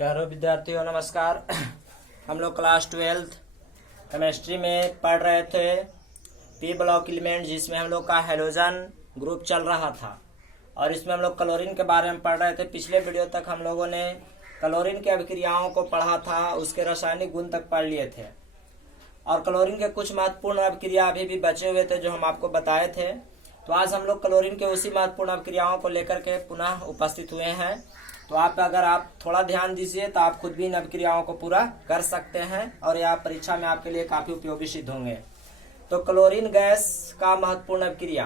प्यारे विद्यार्थियों नमस्कार। हम लोग क्लास 12th केमिस्ट्री में पढ़ रहे थे पी ब्लॉक एलिमेंट, जिसमें हम लोग का हेलोजन ग्रुप चल रहा था और इसमें हम लोग क्लोरीन के बारे में पढ़ रहे थे। पिछले वीडियो तक हम लोगों ने क्लोरीन की अभिक्रियाओं को पढ़ा था, उसके रासायनिक गुण तक पढ़ लिए थे और क्लोरीन के कुछ महत्वपूर्ण अभिक्रिया अभी भी बचे हुए थे जो हम आपको बताए थे। तो आज हम लोग क्लोरीन के उसी महत्वपूर्ण अभिक्रियाओं को लेकर के पुनः उपस्थित हुए हैं। तो अगर आप थोड़ा ध्यान दीजिए तो आप खुद भी इन अभिक्रियाओं को पूरा कर सकते हैं और यह परीक्षा में आपके लिए काफी उपयोगी सिद्ध होंगे। तो क्लोरीन गैस का महत्वपूर्ण अभिक्रिया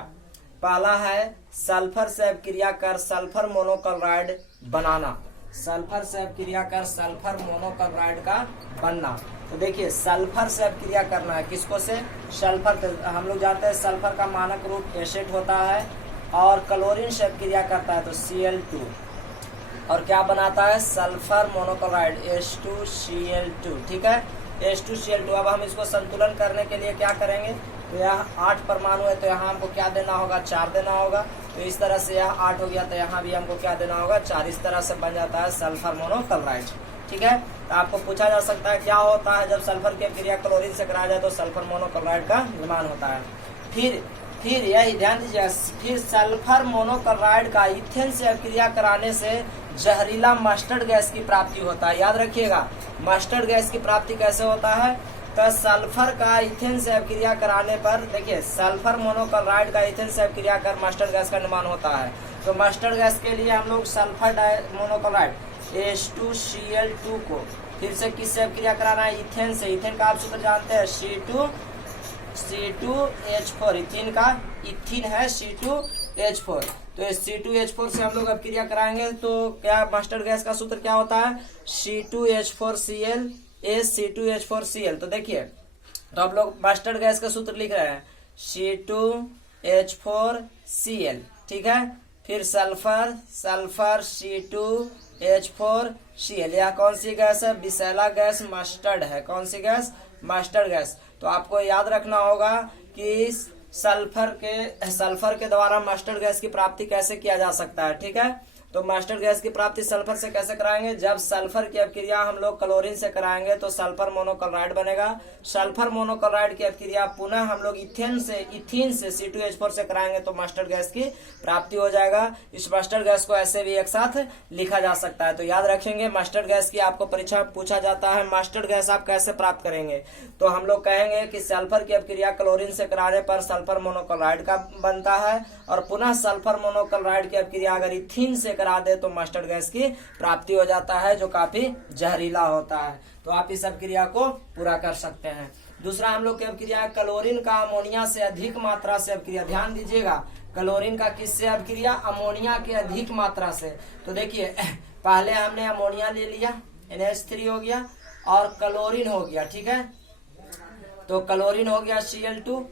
पहला है सल्फर से अभिक्रिया कर सल्फर मोनोक्लोराइड बनाना। सल्फर से अभिक्रिया कर सल्फर मोनोक्लोराइड का बनना। तो देखिए सल्फर से अभिक्रिया करना है किसको से? सल्फर। हम लोग जानते हैं सल्फर का मानक रूप एसिड होता है और क्लोरीन से अभिक्रिया करता है तो Cl2 और क्या बनाता है? Sulphur monochloride H2Cl2। ठीक है, H2Cl2। अब हम इसको संतुलन करने के लिए क्या करेंगे? तो यहाँ 8 परमाणु है तो यहाँ हमको क्या देना होगा? 4 देना होगा। तो इस तरह से यह 8 हो गया तो यहाँ भी हमको क्या देना होगा? 4। इस तरह से बन जाता है सल्फर मोनोक्लोराइड। ठीक है, तो आपको पूछा जा सकता है क्या होता है जब सल्फर की अभिक्रिया क्लोरीन से कराया जाए तो सल्फर मोनोक्लोराइड का निर्माण होता है। फिर यही ध्यान दीजिएगा, फिर सल्फर मोनोक्लोराइड का इथेन से अभिक्रिया कराने से जहरीला मस्टर्ड गैस की प्राप्ति होता है। याद रखिएगा मस्टर्ड गैस की प्राप्ति कैसे होता है? तो सल्फर का इथेन से अभिक्रिया कराने पर देखिए सल्फर मोनोक्लोराइड का इथेन से अभिक्रिया कर मस्टर्ड गैस का निर्माण होता है। तो मस्टर्ड गैस के लिए हम लोग सल्फर मोनोक्लोराइड H2Cl2 को फिर से किससे अभिक्रिया कराना है? इथेन से। इथेन का आप सूत्र जानते हैं C2H4। इथेन का इथिन है C2H4। तो इस C2H4 से हम लोग अभिक्रिया कराएंगे तो क्या मस्टर्ड गैस का सूत्र क्या होता है? C2H4Cl C2H4Cl। तो देखिए तो हम लोग मस्टर्ड गैस का सूत्र लिख रहे हैं C2H4Cl। ठीक है, फिर सल्फर C2H4Cl। यह कौन सी गैस है? विषैला गैस मस्टर्ड है। कौन सी गैस? Mustard gas. तो आपको याद रखना होगा कि सल्फर के द्वारा मस्टर्ड गैस की प्राप्ति कैसे किया जा सकता है। ठीक है, तो मस्टर्ड गैस की प्राप्ति सल्फर से कैसे कराएंगे? जब सल्फर की अभिक्रिया हम लोग क्लोरीन से कराएंगे तो सल्फर मोनोक्लोराइड बनेगा। सल्फर मोनोक्लोराइड की अभिक्रिया पुनः हम लोग इथेन से C2H4 से कराएंगे तो मस्टर्ड गैस की प्राप्ति हो जाएगा। इस मस्टर्ड गैस को ऐसे भी एक साथ लिखा जा सकता है। तो याद रखेंगे मस्टर्ड गैस की आपको परीक्षा में पूछा जाता है मस्टर्ड गैस आप कैसे प्राप्त करेंगे? तो हम लोग कहेंगे कि सल्फर की अभिक्रिया क्लोरीन से कराने पर सल्फर मोनोक्लोराइड का बनता है और पुनः सल्फर मोनोक्लोराइड की अभिक्रिया अगर इथीन से करा दे तो मस्टर्ड गैस की प्राप्ति हो जाता है जो काफी जहरीला होता है। तो आप इस अभिक्रिया को पूरा कर सकते हैं। दूसरा हम लोग की अभिक्रिया है क्लोरीन का अमोनिया से अधिक मात्रा से अभिक्रिया। ध्यान दीजिएगा क्लोरीन का किससे अभिक्रिया? अमोनिया के अधिक मात्रा से। तो देखिए पहले हमने अमोनिया ले लिया NH3 हो गया और क्लोरीन हो गया। ठीक है, तो क्लोरीन हो गया Cl2।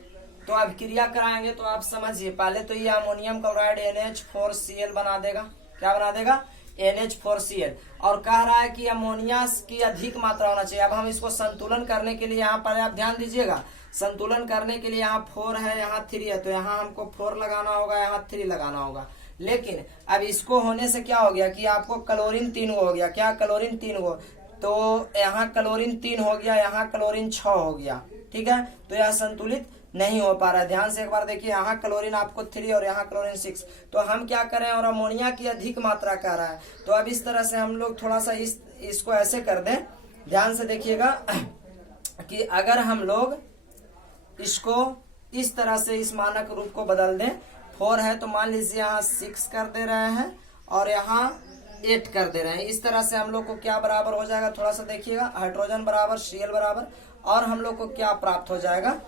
तो अभिक्रिया कराएंगे तो आप समझिए पहले तो ये अमोनियम क्लोराइड NH4Cl बना देगा। क्या बना देगा? NH4Cl। और कह रहा है कि अमोनिया की अधिक मात्रा होना चाहिए। अब हम इसको संतुलन करने के लिए यहाँ पर आप ध्यान दीजिएगा, संतुलन करने के लिए यहाँ 4 है यहाँ 3 है तो यहाँ हमको 4 लगाना होगा, यहाँ 3 लगाना होगा। लेकिन अब इसको होने से क्या हो गया कि आपको क्लोरीन 3 हो गया। क्या? क्लोरीन 3 हो, तो यहाँ क्लोरीन 3 हो गया, यहाँ क्लोरीन 6 हो गया। ठीक है, तो यह संतुलित नहीं हो पा रहा है। ध्यान से एक बार देखिए, यहाँ क्लोरीन आपको 3 और यहाँ क्लोरीन 6। तो हम क्या करें? और अमोनिया की अधिक मात्रा कह रहा है तो अब इस तरह से हम लोग थोड़ा सा इसको ऐसे कर दें। ध्यान से देखिएगा कि अगर हम लोग इसको इस तरह से इस मानक रूप को बदल दें, 4 है तो मान लीजिए यहाँ 6 कर दे रहे हैं और यहाँ 8 कर दे रहे हैं। इस तरह से हम लोग को क्या बराबर हो जाएगा? थोड़ा सा देखिएगा, हाइड्रोजन बराबर Cl बराबर और हम लोग को क्या प्राप्त हो जाएगा?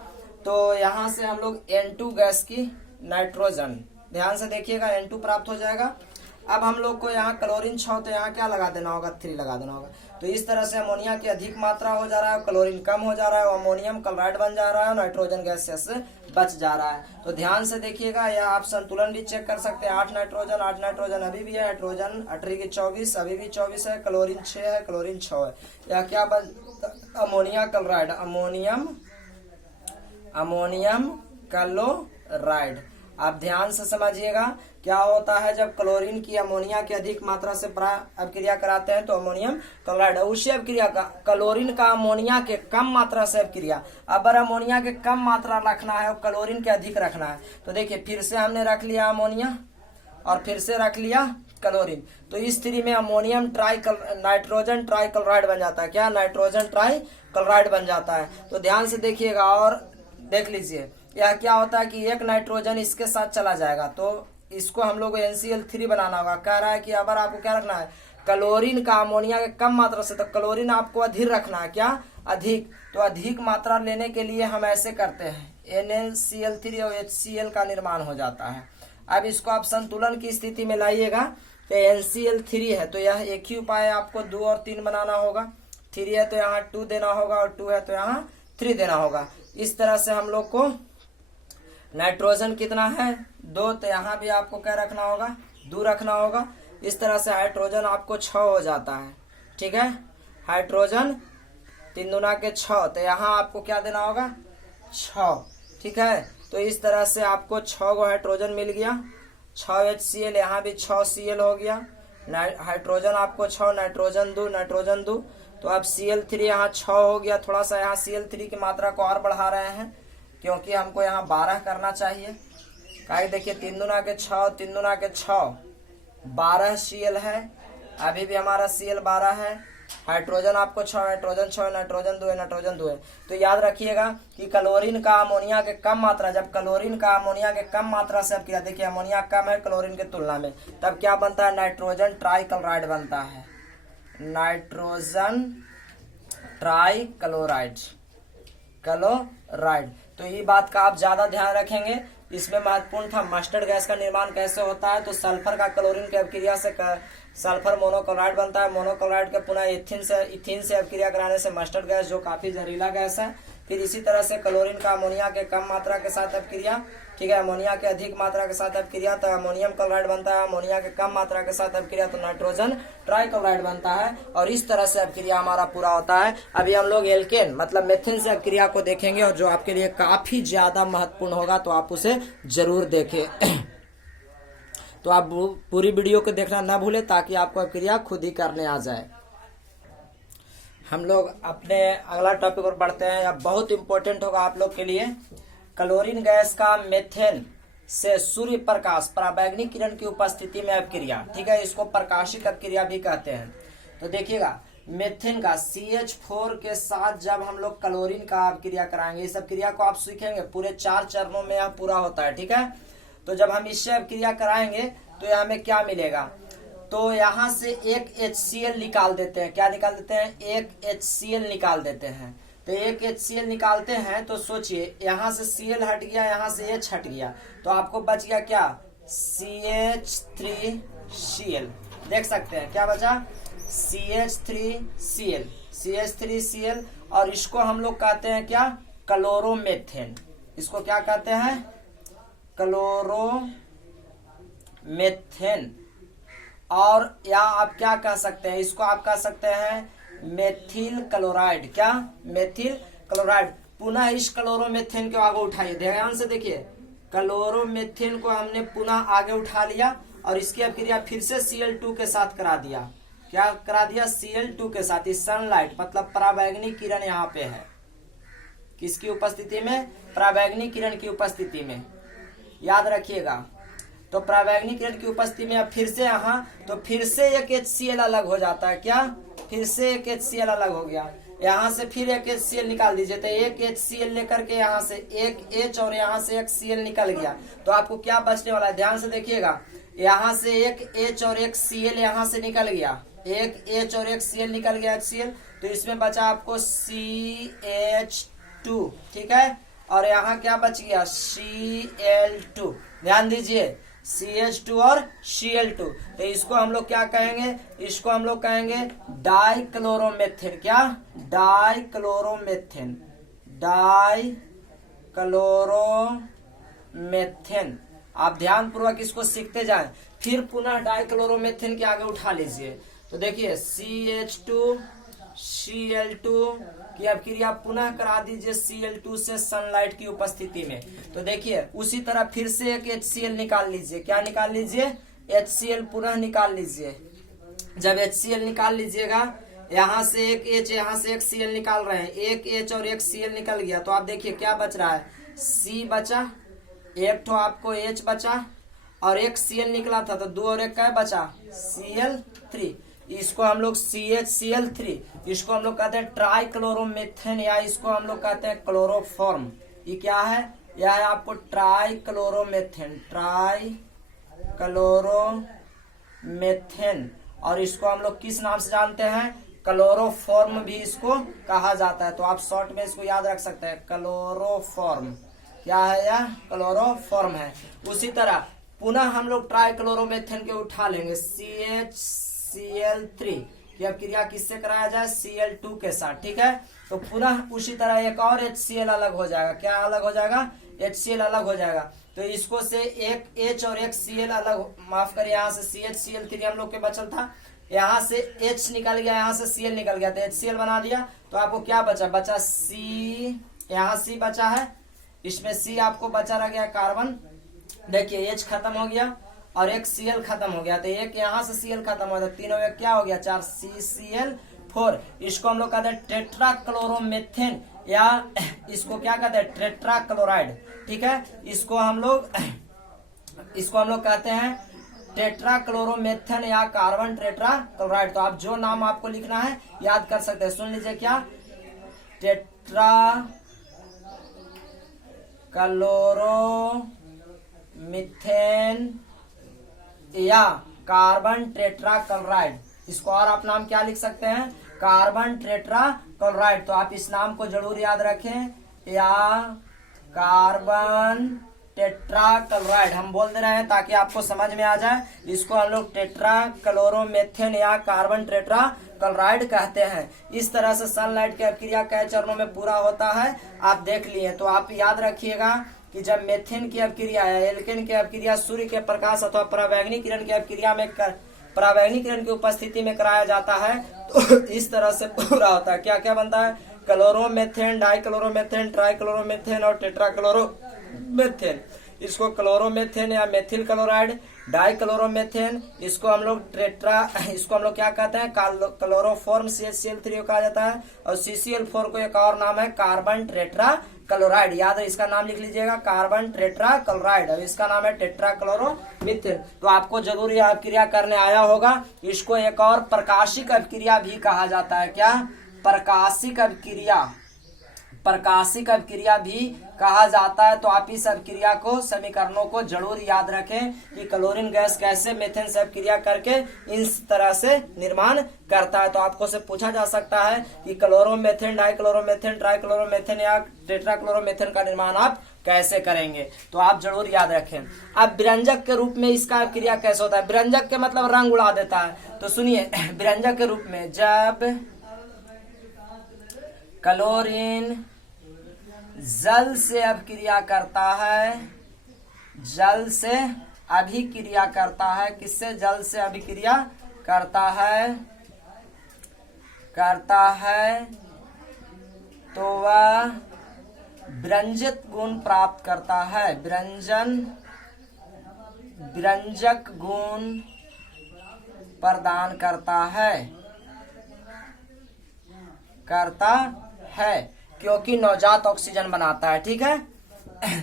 तो यहाँ से हम लोग N2 गैस की नाइट्रोजन, ध्यान से देखिएगा N2 प्राप्त हो जाएगा। अब हम लोग को यहाँ क्लोरीन 6 तो यहाँ क्या लगा देना होगा? 3 लगा देना होगा। तो इस तरह से अमोनिया की अधिक मात्रा हो जा रहा है, क्लोरीन कम हो जा रहा है, अमोनियम क्लोराइड बन जा रहा है, नाइट्रोजन गैस से बच जा रहा है। तो ध्यान से देखिएगा, यह आप संतुलन भी चेक कर सकते हैं। 8 नाइट्रोजन अभी भी है, हाइड्रोजन 18 की 24 अभी भी 24 है, क्लोरीन 6 है, क्लोरीन 6 है। यह क्या बन? Ammonia chloride, ammonium chloride. आप ध्यान से समझिएगा। क्या होता है जब क्लोरीन की अमोनिया की अधिक मात्रा से अपक्रिया कराते हैं तो अमोनियम क्लोराइड, उसी अपक्रिया का क्लोरीन का अमोनिया के कम मात्रा से अपक्रिया। अगर अमोनिया के कम मात्रा रखना है और क्लोरीन के अधिक रखना है तो देखिए फिर से हमने रख लिया अमोनिया और फिर से रख लिया क्लोरीन, तो इस स्थिति में अमोनियम नाइट्रोजन ट्राई क्लोराइड बन जाता है। क्या? नाइट्रोजन ट्राई क्लोराइड बन जाता है। तो ध्यान से देखिएगा और देख लीजिए यह क्या होता है कि एक नाइट्रोजन इसके साथ चला जाएगा तो इसको हम लोग को NCl3 बनाना होगा। कह रहा है कि अगर आपको क्या रखना है क्लोरीन का अमोनिया के कम मात्रा से, तो क्लोरीन आपको अधिक रखना है। क्या? अधिक। तो अधिक मात्रा लेने के लिए हम ऐसे करते हैं NaCl3 और HCl का निर्माण हो जाता है। अब इसको आप संतुलन की स्थिति में लाइएगा तो NCl3 है तो यह एक ही उपाय है, आपको 2 और 3 बनाना होगा। 3 है तो यहाँ 2 देना होगा और 2 है तो यहाँ 3 देना होगा। इस तरह से हम लोग को नाइट्रोजन कितना है 2, तो यहाँ भी आपको क्या रखना होगा 2 रखना होगा। इस तरह से हाइड्रोजन आपको 6 हो जाता है। ठीक है, हाइड्रोजन 3 दूना के 6, तो यहाँ आपको क्या देना होगा 6। ठीक है, तो इस तरह से आपको 6 गो हाइड्रोजन मिल गया। 6 HCl, यहाँ भी 6 Cl हो गया। हाइड्रोजन आपको 6, नाइट्रोजन 2, तो अब Cl3 यहाँ 6 हो गया। थोड़ा सा यहाँ Cl3 की मात्रा को और बढ़ा रहे हैं क्योंकि हमको यहाँ 12 करना चाहिए। काहे देखिए 3 दूना के 6, 3 दूना के 6, 12 Cl है। अभी भी हमारा Cl 12 है। हाइड्रोजन आपको 6, नाइट्रोजन 6, नाइट्रोजन 2 है। तो याद रखिएगा कि क्लोरीन का अमोनिया के कम मात्रा, जब क्लोरीन का अमोनिया के कम मात्रा से अपक्रिया, देखिए अमोनिया कम है क्लोरीन के तुलना में, तब क्या बनता है नाइट्रोजन ट्राई क्लोराइड बनता है। Nitrogen try chloride. तो ये बात का आप ज्यादा ध्यान रखेंगे। इसमें महत्वपूर्ण था मस्टर्ड गैस का निर्माण कैसे होता है। तो सल्फर का क्लोरीन की अपक्रिया से सल्फर मोनोक्लोराइड बनता है। मोनोक्लोराइड के पुनः इथिन से अपक्रिया कराने से मस्टर्ड गैस, जो काफी जहरीला गैस है। फिर इसी तरह से क्लोरीन का अमोनिया के कम मात्रा के साथ अपक्रिया, ठीक है, अमोनिया के अधिक मात्रा के साथ अपक्रिया तो अमोनियम क्लोराइड बनता है। अमोनिया के कम मात्रा के साथ अपक्रिया तो नाइट्रोजन ट्राई क्लोराइड बनता है। और इस तरह से अपक्रिया हमारा पूरा होता है। अभी हम लोग एल्केन मतलब मेथिन से अपक्रिया को देखेंगे और जो आपके लिए काफी ज्यादा महत्वपूर्ण होगा, तो आप उसे जरूर देखें। तो आप पूरी वीडियो को देखना ना भूलें ताकि आपको अपक्रिया खुद ही करने आ जाए। हम लोग अपने अगला टॉपिक पर बढ़ते हैं। यह बहुत इंपॉर्टेंट होगा आप लोग के लिए। क्लोरीन गैस का मेथेन से सूर्य प्रकाश पराबैंगनी किरण की उपस्थिति में अपक्रिया, ठीक है, इसको प्रकाशिक अपक्रिया भी कहते हैं। तो देखिएगा मेथेन का CH4 के साथ जब हम लोग क्लोरीन का अपक्रिया कराएंगे, इस अपक्रिया को आप सीखेंगे पूरे 4 चरणों में यह पूरा होता है। ठीक है, तो जब हम इससे अपक्रिया कराएंगे तो यहाँ हमें क्या मिलेगा, तो यहाँ से एक HCl निकाल देते हैं। क्या निकाल देते हैं? एक HCl निकाल देते हैं। तो एक HCl निकालते हैं तो सोचिए यहाँ से Cl हट गया, यहाँ से H हट गया, तो आपको बच गया क्या CH3Cl। देख सकते हैं क्या बचा CH3Cl। और इसको हम लोग कहते हैं क्या क्लोरोमेथेन। इसको क्या कहते हैं क्लोरोमेथेन। और या आप क्या कह सकते हैं, इसको आप कह सकते हैं मेथिल क्लोराइड। क्या? Methyl chloride. पुनः इस क्लोरोमेथेन को आगे उठाइए, ध्यान से देखिए। क्लोरोमेथेन को हमने पुनः आगे उठा लिया और इसकी अपक्रिया फिर से Cl2 के साथ करा दिया। क्या करा दिया? Cl2 के साथ। इस सनलाइट मतलब पराबैंगनी किरण यहाँ पे है, किसकी उपस्थिति में? पराबैंगनी किरण की उपस्थिति में। याद रखिएगा, तो पराबैंगनी किरण की उपस्थिति में फिर से यहाँ, तो फिर से एक HCl अलग हो जाता है। क्या? फिर से एक HCl अलग हो गया। यहाँ से फिर एक HCl निकाल दीजिए, तो एक HCl लेकर के यहाँ से एक H और यहाँ से एक Cl निकल गया, तो आपको क्या बचने वाला है? ध्यान से देखिएगा, यहाँ से एक H और एक Cl यहाँ से निकल गया, एक H और एक Cl निकल गया HCl, तो इसमें बचा आपको CH2। ठीक है, और यहाँ क्या बच गया Cl2। ध्यान दीजिए CH2 और Cl2। तो इसको हम लोग क्या कहेंगे? इसको हम लोग कहेंगे डाइक्लोरोमेथेन। क्या? डाइक्लोरोमेथेन। डाइक्लोरोमेथेन। आप ध्यान पूर्वक इसको सीखते जाएं, फिर पुनः डाइक्लोरोमेथेन के आगे उठा लीजिए। तो देखिए CH2 Cl2 की अभिक्रिया पुनः करा दीजिए Cl2 से सनलाइट की उपस्थिति में। तो देखिए उसी तरह फिर से एक HCl निकाल लीजिए। क्या निकाल लीजिए? HCl पुनः निकाल लीजिए। जब HCl निकाल लीजिएगा, यहाँ से एक H यहाँ से एक Cl निकाल रहे हैं, एक H और एक Cl निकल गया, तो आप देखिए क्या बच रहा है, C बचा, एक तो आपको H बचा और एक Cl निकला था, तो 2 और 1 क्या बचा, Cl3। इसको हम लोग CHCl3, इसको हम लोग कहते हैं ट्राइक्लोरोमेथेन या इसको हम लोग कहते हैं क्लोरोफॉर्म। ये क्या है? यह है आपको ट्राइक्लोरोमेथेन, ट्राइक्लोरोमेथेन। और इसको हम लोग किस नाम से जानते हैं? क्लोरोफॉर्म भी इसको कहा जाता है। तो आप शॉर्ट में इसको याद रख सकते हैं, क्लोरोफॉर्म। क्या है यह? क्लोरोफॉर्म है। उसी तरह पुनः हम लोग ट्राइक्लोरोमेथेन के उठा लेंगे, CHCl3 की अब क्रिया किससे कराया जाए? Cl2 के साथ, ठीक है। तो पुनः उसी तरह एक और HCl अलग हो जाएगा। क्या अलग हो जाएगा? HCl अलग हो जाएगा। तो इसको से एक H और एक Cl अलग, माफ करिए, यहाँ से CHCl3 हम लोग के बचल था, यहाँ से H निकल गया, यहाँ से Cl निकल गया, तो HCl बना दिया। तो आपको क्या बचा? बचा C, यहाँ C बचा है, इसमें C आपको बचा रह गया कार्बन। देखिए H खत्म हो गया और एक Cl खत्म हो गया, तो एक यहाँ से Cl खत्म हो गया, तीनों एक क्या हो गया, 4 CCl4। इसको हम लोग कहते हैं टेट्राक्लोरोमेथेन या इसको क्या कहते हैं, टेट्राक्लोराइड, ठीक है। इसको हम लोग कहते हैं टेट्राक्लोरोमेथेन या कार्बन टेट्राक्लोराइड। तो आप जो नाम आपको लिखना है याद कर सकते हैं, सुन लीजिए, क्या, टेट्राक्लोरोमीथेन या कार्बन टेट्राक्लोराइड। इसको और आप नाम क्या लिख सकते हैं? Carbon tetrachloride. तो आप इस नाम को जरूर याद रखें, या कार्बन टेट्राक्लोराइड हम बोल दे रहे हैं ताकि आपको समझ में आ जाए। इसको हम लोग टेट्राक्लोरोमेथेन या कार्बन टेट्राक्लोराइड कहते हैं। इस तरह से सनलाइट की अभिक्रिया कई चरणों में पूरा होता है, आप देख लिए। तो आप याद रखिएगा कि जब मेथेन की अभिक्रिया या एल्केन की अभिक्रिया सूर्य के प्रकाश अथवा परावैंगनी किरण की अभिक्रिया में परावैंगनी किरण की उपस्थिति में कराया जाता है, तो इस तरह से पूरा होता है। क्या क्या बनता है? क्लोरोमेथेन, डाइक्लोरोमेथेन, ट्राइक्लोरोमेथेन और टेट्राक्लोरोमेथेन। इसको क्लोरोमेथेन या मेथिल क्लोराइड, डाइक्लोरोमेथेन, इसको हम लोग क्या कहते हैं, क्लोरोफॉर्म CHCl3 कहा जाता है। और CCl4 को एक और नाम है कार्बन टेट्राक्लोराइड। याद है, इसका नाम लिख लीजिएगा, कार्बन टेट्राक्लोराइड। और इसका नाम है टेट्राक्लोरोमीथेन। तो आपको जरूर यह अभिक्रिया करने आया होगा। इसको एक और प्रकाशिक अभिक्रिया भी कहा जाता है। क्या? प्रकाशिक अभिक्रिया भी कहा जाता है। तो आप इस अभिक्रिया को, समीकरणों को जरूर याद रखें कि क्लोरीन गैस कैसे मेथेन से अभिक्रिया करके इस तरह से निर्माण करता है। तो आपको से पूछा जा सकता है कि क्लोरोमेथेन, डाइक्लोरोमेथेन, ट्राइक्लोरोमेथेन या टेट्राक्लोरोमेथेन का निर्माण आप कैसे करेंगे, तो आप जरूर याद रखें। अब व्यंजक के रूप में इसका अभिक्रिया कैसे होता है? व्यंजक के मतलब रंग उड़ा देता है। तो सुनिए, व्यंजक के रूप में जब क्लोरीन जल से अभिक्रिया करता है, जल से अभिक्रिया करता है, किससे? जल से अभिक्रिया करता है तो वह व्यंजक गुण प्राप्त करता है, व्यंजक गुण प्रदान करता है क्योंकि नवजात ऑक्सीजन बनाता है, ठीक है।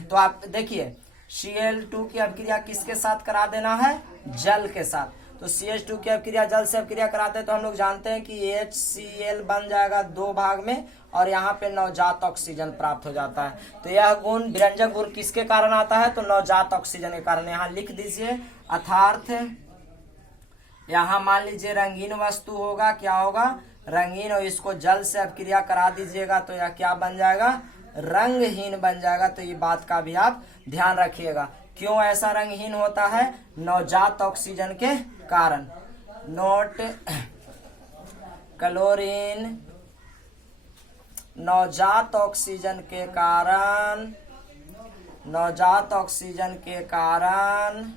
तो आप देखिए Cl2 की अभिक्रिया किसके साथ करा देना है? जल के साथ। तो CH2 की अभिक्रिया जल से अभिक्रिया कराते हैं तो हम लोग जानते हैं कि HCl बन जाएगा 2 भाग में और यहाँ पे नवजात ऑक्सीजन प्राप्त हो जाता है। तो यह गुण, व्यंजक गुण किसके कारण आता है? तो नवजात ऑक्सीजन के कारण। यहाँ लिख दीजिए, अर्थात यहाँ मान लीजिए रंगीन वस्तु होगा, क्या होगा? रंगीन। और इसको जल से अभिक्रिया करा दीजिएगा तो यह क्या बन जाएगा? रंगहीन बन जाएगा। तो ये बात का भी आप ध्यान रखिएगा। क्यों ऐसा रंगहीन होता है? नवजात ऑक्सीजन के कारण। नोट, क्लोरीन नवजात ऑक्सीजन के कारण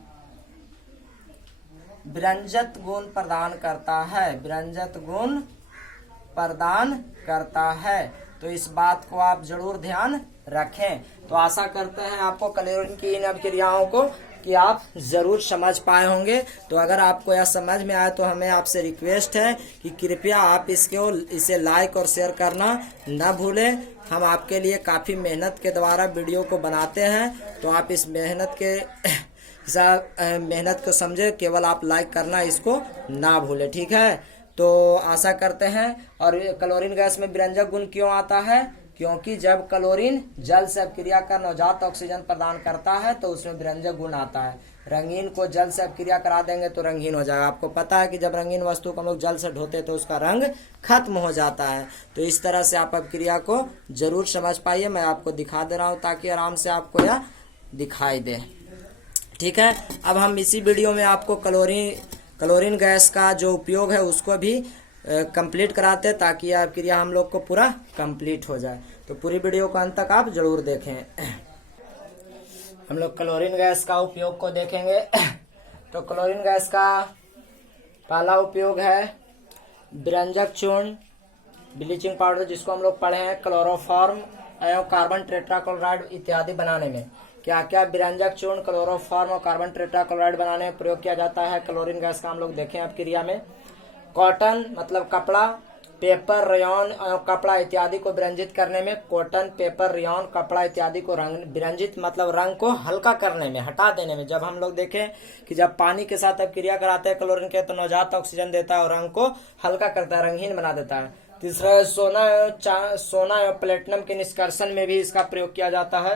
व्यंजक गुण प्रदान करता है, व्यंजक गुण प्रदान करता है। तो इस बात को आप जरूर ध्यान रखें। तो आशा करते हैं आपको क्लोरीन की इन अभिक्रियाओं को कि आप जरूर समझ पाए होंगे। तो अगर आपको यह समझ में आए तो हमें आपसे रिक्वेस्ट है कि कृपया आप इसे लाइक और शेयर करना न भूलें। हम आपके लिए काफ़ी मेहनत के द्वारा वीडियो को बनाते हैं, तो आप इस मेहनत को समझे, केवल आप लाइक करना इसको ना भूलें, ठीक है। तो आशा करते हैं। और क्लोरीन गैस में विरंजक गुण क्यों आता है? क्योंकि जब क्लोरीन जल से अपक्रिया कर नवजात ऑक्सीजन प्रदान करता है तो उसमें विरंजक गुण आता है। रंगीन को जल से अपक्रिया करा देंगे तो रंगीन हो जाएगा। आपको पता है कि जब रंगीन वस्तु को हम लोग जल से धोते तो उसका रंग खत्म हो जाता है। तो इस तरह से आप अपक्रिया को जरूर समझ पाइए। मैं आपको दिखा दे रहा हूँ ताकि आराम से आपको यह दिखाई दे, ठीक है। अब हम इसी वीडियो में आपको क्लोरीन गैस का जो उपयोग है उसको भी कंप्लीट कराते हैं ताकि यह क्रिया हम लोग को पूरा कंप्लीट हो जाए। तो पूरी वीडियो को अंत तक आप जरूर देखें। हम लोग क्लोरीन गैस का उपयोग को देखेंगे। तो क्लोरीन गैस का पहला उपयोग है विरंजक चूर्ण, ब्लीचिंग पाउडर, जिसको हम लोग पढ़े हैं, क्लोरोफॉर्म एवं कार्बन टेट्राक्लोराइड इत्यादि बनाने में। क्या क्या विरंजक चूर्ण, क्लोरोफॉर्म और कार्बन टेट्राक्लोराइड बनाने में प्रयोग किया जाता है क्लोरीन गैस का, हम लोग देखें अब क्रिया में। कॉटन मतलब कपड़ा, पेपर, रेयॉन और कपड़ा इत्यादि को विरंजित करने में। कॉटन, पेपर, रेयॉन, कपड़ा इत्यादि को विरंजित मतलब रंग को हल्का करने में, हटा देने में। जब हम लोग देखें कि जब पानी के साथ अपक्रिया कराते हैं क्लोरीन के तो नवजात ऑक्सीजन देता है और रंग को हल्का करता है, रंगहीन बना देता है। तीसरा है सोना एवं प्लेटिनम के निष्कर्षण में भी इसका प्रयोग किया जाता है।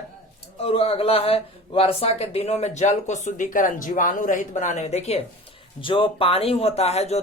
और अगला है वर्षा के दिनों में जल को शुद्धिकरण, जीवाणु रहित बनाने में। देखिए जो पानी होता है, जो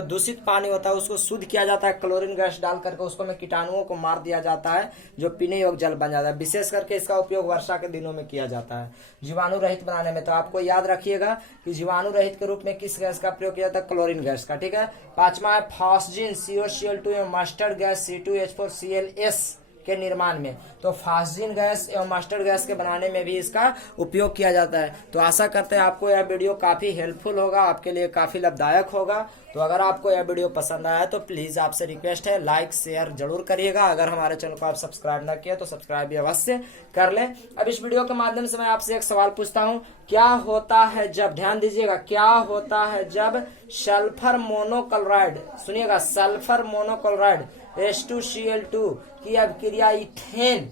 दूषित पानी होता है उसको शुद्ध किया जाता है क्लोरीन गैस डाल करके, उसको में कीटाणुओं को मार दिया जाता है, जो पीने योग्य जल बन जाता है। विशेष करके इसका उपयोग वर्षा के दिनों में किया जाता है जीवाणु रहित बनाने में। तो आपको याद रखिएगा कि जीवाणु रहित के रूप में किस गैस का प्रयोग किया जाता है? क्लोरीन गैस का, ठीक है। पांचवा है फॉस्जिन, COCl2 एवं मस्टर्ड गैस C2H4Cls के निर्माण में। तो फास्जिन गैस एवं मस्टर्ड गैस के बनाने में भी इसका उपयोग किया जाता है। तो आशा करते हैं आपको यह वीडियो काफी हेल्पफुल होगा, आपके लिए काफी लाभदायक होगा। तो अगर आपको यह वीडियो पसंद आया तो प्लीज आपसे रिक्वेस्ट है लाइक शेयर जरूर करिएगा। अगर हमारे चैनल को आप सब्सक्राइब न किए तो सब्सक्राइब भी अवश्य कर लें। अब इस वीडियो के माध्यम से मैं आपसे एक सवाल पूछता हूँ, क्या होता है जब, ध्यान दीजिएगा, क्या होता है जब सल्फर मोनोक्लोराइड, सुनिएगा, सल्फर मोनोक्लोराइड H2Cl2 की अभिक्रिया इथेन,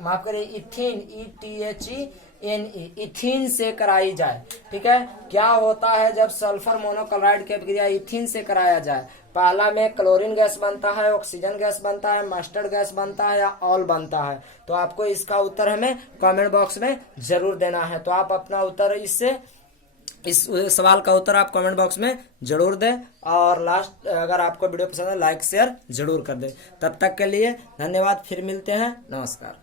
माफ करिए इथीन, ETHENE, इथीन से कराई जाए, ठीक है। क्या होता है जब सल्फर मोनोक्लोराइड की अभिक्रिया इथीन से कराया जाए? पहला में क्लोरीन गैस बनता है, ऑक्सीजन गैस बनता है, मस्टर्ड गैस बनता है या ऑल बनता है? तो आपको इसका उत्तर हमें कमेंट बॉक्स में जरूर देना है। तो आप अपना उत्तर इस सवाल का उत्तर आप कमेंट बॉक्स में जरूर दें। और लास्ट, अगर आपको वीडियो पसंद है लाइक शेयर जरूर कर दें। तब तक के लिए धन्यवाद, फिर मिलते हैं, नमस्कार।